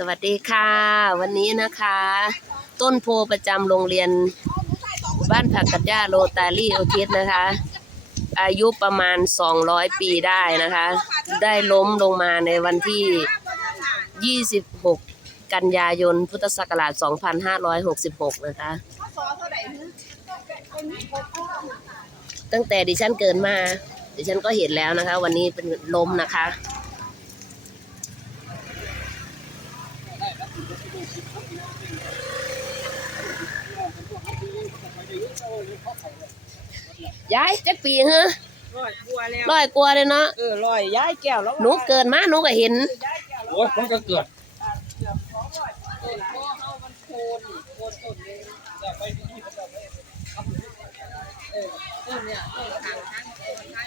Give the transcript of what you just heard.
สวัสดีค่ะ วันนี้นะคะ ต้นโพประจำโรงเรียน บ้านผักกัดย่าโรตารี่โอทิสนะคะ อายุประมาณ 200 ปีได้นะคะ ได้ล้มลงมาในวันที่ 26 กันยายนพุทธศักราช 2566 นะคะ ตั้งแต่ดิฉันเกิดมา ดิฉันก็เห็นแล้วนะคะ วันนี้เป็นล้มนะคะ ย้ายจักปีเหรอร้อยกลัวแล้วร้อยกว่าเลยเนาะเออร้อยย้ายแก้วแล้วหนูเกิดมาหนูก็เห็นโอ้ยมันก็เกิดต้นพ่อเฮามันโคนนี่โคนต้นเลยเออต้นเนี่ยต้นทางทางต้นทาง